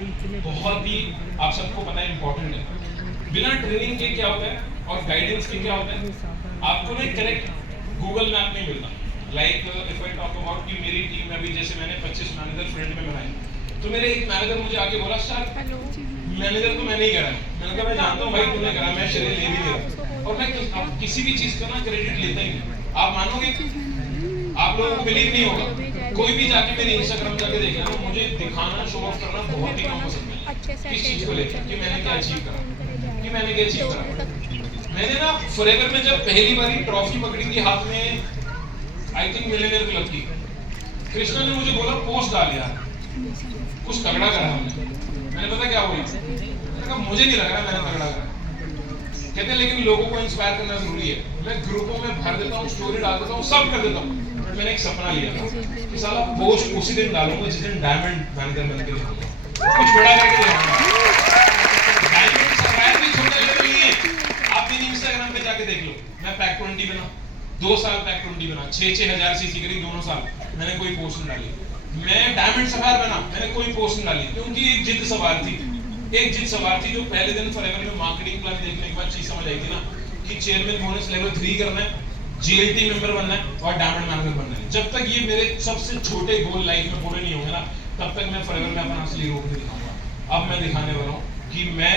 बहुत ही आप सबको पता है इम्पोर्टेंट है। बिना ट्रेनिंग के क्या होता है और गाइडेंस के क्या होता है, आपको ना करेक्ट गूगल मैप नहीं मिलता। Like if I talk about कि मेरी टीम में अभी जैसे मैंने 25 मैनेजर फ्रंट में बनाए, तो मेरे एक मैनेजर मुझे आके बोला सर मैनेजर तो मैंने ही करा। मैंने कहा मैं जानता हूँ भाई तूने करा, मैं श्रेय ले भी ले, और मैं किसी भी चीज का ना क्रेडिट लेता ही नहीं। आप मानोगे, आप लोगों को बिलीव नहीं होगा, कोई भी जाके मेरे इंस्टाग्राम जाके देखना ना, मुझे दिखाना शो ऑफ करना बहुत ही कम पसंद है। किस चीज को लेकर कि मैंने क्या अचीव करा, कि मैंने क्या अचीव करा। मैंने ना फॉरएवर में जब पहली बार ट्रॉफी पकड़ी थी हाथ में, आई थिंक मिलियनेयर क्लब की, कृष्णा ने मुझे बोला पोस्ट डाल यार, कुछ तगड़ा करा हमने। मैंने पता क्या बोला, मैंने कहा मुझे नहीं लग रहा मैंने तगड़ा करा। कहते हैं लेकिन लोगों को इंस्पायर करना जरूरी है। मैं ग्रुपों में भर देता हूँ, स्टोरी डाल देता हूँ, सब कर देता हूँ, बट मैंने एक सपना लिया था कि साला पोस्ट उसी दिन डालूंगा जिस दिन डायमंड मैनेजर बन के दिखाऊंगा, कुछ बड़ा करके दिखाऊंगा। डायमंड सरप्राइज भी छोटे लेवल नहीं है। आप मेरी इंस्टाग्राम पे जाके देख लो, मैं पैक 20 बना, 2 साल पैक 20 बना, 6-6 हजार सीसी करी दोनों साल, मैंने कोई पोस्ट नहीं डाली। मैं डायमंड सफायर बना, मैंने कोई पोस्ट नहीं डाली, क्योंकि एक जिद सवार थी, एक जिद सवार थी जो पहले दिन फॉरएवर में मार्केटिंग प्लान देखने के बाद चीज समझ आई थी ना कि चेयरमैन बोनस लेवल 3 करना है, जीएलटी मेंबर बनना है और डायमंड मैनेजर बनना है। जब तक ये मेरे सबसे छोटे गोल लाइफ में पूरे नहीं होंगे ना, तब तक मैं फॉरएवर में अपना असली रूप नहीं दिखाऊंगा। अब मैं दिखाने वाला हूँ कि मैं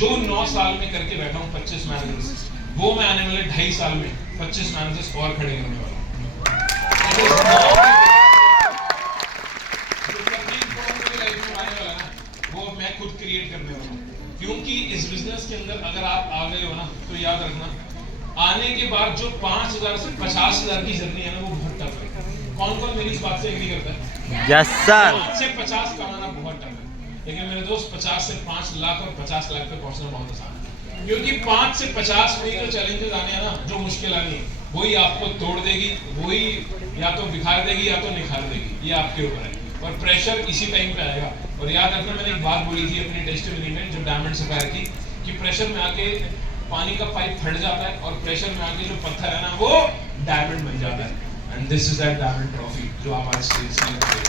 जो 9 साल में करके बैठा हूँ 25 मैनेजर्स, वो मैं आने वाले 2.5 साल में 25 मैनेजर्स और खड़े करने वाला हूँ। वो मैं खुद क्रिएट करने वाला हूँ, क्योंकि इस बिजनेस के अंदर अगर आप आ गए हो ना, तो याद रखना आने के बाद जो 5,000 से 50,000 की जर्नी है ना, वो बहुत टफ है। कौन कौन मेरी इस बात से एग्री करता है? Yes sir. 5 से 50 कमाना बहुत टफ है, लेकिन मेरे दोस्त 50 से 5 लाख और 50 लाख पे पहुंचना बहुत आसान है। क्योंकि 5 से 50 में जो चैलेंजेस आने हैं ना, जो मुश्किल आनी है, वही आपको तोड़ देगी, वही या तो बिखार देगी या तो निखार देगी, ये आपके ऊपर है। और प्रेशर इसी टाइम पे आएगा। और याद रखना मैंने एक बात बोली थी अपनी टेस्टिमनी में जो डायमंड सफायर की, कि प्रेशर में आके पानी का पाइप फट जाता है और प्रेशर में आके जो पत्थर है ना वो डायमंड बन जाता है। And this is that diamond trophy जो आप आज स्टेज में रखते हैं।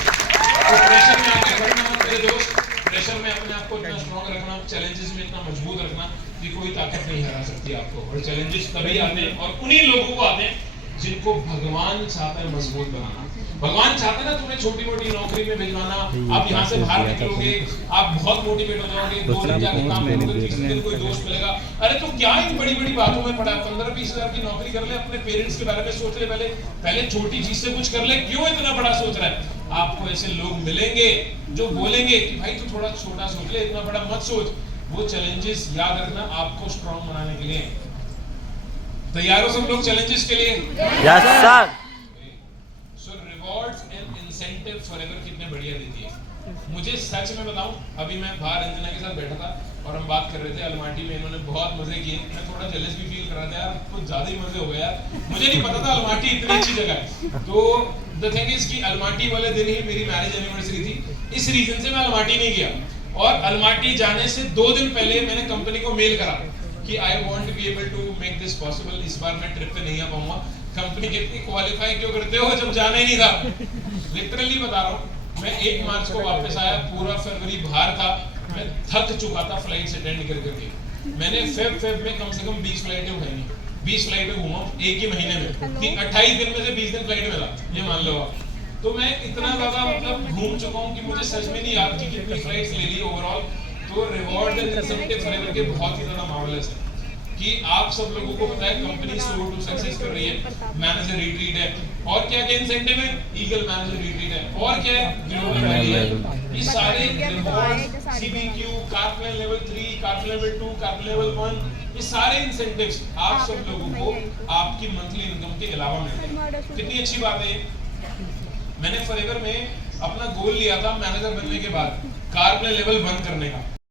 तो प्रेशर में आके फटना मत मेरे दोस्त, प्रेशर में अपने आप को इतना स्ट्रांग रखना, चैलेंजेस में इतना मजबूत रखना कि कोई ताकत नहीं हरा सकती आपको। और चैलेंजेस तभी आते हैं और उन्हीं लोगों को आते हैं जिनको भगवान चाहता है मजबूत बनाना। भगवान चाहते ना तुम्हें छोटी मोटी नौकरी में भिजवाना, आप यहाँ से बाहर निकलोगे, आप बहुत मोटिवेट हो जाओगे, 2 दिन जाके काम करोगे, तीसरे दिन कोई दोस्त मिलेगा, अरे तो क्या इन बड़ी बड़ी बातों में पड़ा, 15-20 हजार की नौकरी कर ले, अपने पेरेंट्स के बारे में सोच ले, पहले छोटी चीज से कुछ कर ले, क्यों इतना बड़ा सोच रहा है। आपको ऐसे लोग मिलेंगे जो बोलेंगे कि भाई तू थोड़ा छोटा सोच ले, इतना बड़ा मत सोच। वो चैलेंजेस याद रखना आपको स्ट्रॉन्ग बनाने के लिए। तैयार हो सब लोग चैलेंजेस के लिए? Yes sir. Rewards and incentive forever कितने बढ़िया देती है। मुझे सच में बताऊं, अभी मैं बाहर अंजना के साथ बैठा था और हम बात कर रहे थे अलमाटी में, इन्होंने बहुत मजे किए, मैं थोड़ा जेलस भी फील कर रहा था यार, कुछ ज्यादा ही मजे हो गए यार, मुझे नहीं पता था अलमाटी इतनी अच्छी जगह है। तो द थिंग इज कि अलमाटी वाले दिन ही मेरी मैरिज एनिवर्सरी थी, इस रीजन से मैं अलमाटी नहीं गया। और अलमाटी जाने से 2 दिन पहले मैंने कंपनी को मेल करा कि I want to be able to make this possible, इस बार मैं ट्रिप पे नहीं आ पाऊंगा। कंपनी कितनी क्वालिफाई क्यों करते हो जब जाना ही नहीं था। लिटरली बता रहा हूँ, मैं 1 मार्च को वापस आया, पूरा फरवरी बाहर था, मैं थक चुका था फ्लाइट अटेंड कर करके। मैंने फेब में कम से कम 20 फ्लाइटें उठाई, 20 फ्लाइटें घूमा एक ही महीने में, कि 28 दिन में से 20 दिन फ्लाइट में था, ये मान लो आप। तो मैं इतना ज्यादा मतलब घूम चुका हूँ कि मुझे सच में नहीं याद कि कितनी फ्लाइट्स ले ली ओवरऑल। तो रिवॉर्ड एंड इंसेंटिव फॉरएवर के बहुत ही ज्यादा मार्वेलस है कि आप सब लोगों को पता है कंपनी स्लो टू सक्सेस कर रही है, मैनेजर रिट्रीट है, और क्या क्या इंसेंटिव है, ईगल मैनेजर रिट्रीट है, और क्या है, ग्लोबल वैली है। ये सारे rewards, CBQ, carpal level 3, carpal level 2, carpal level 1, ये सारे इंसेंटिव्स आप सब लोगों को आपकी मंथली इनकम के अलावा मिलते हैं। कितनी अच्छी बात है। मैंने फॉरएवर में अपना गोल लिया था मैनेजर बनने के बाद कार्पल लेवल 1 करने का।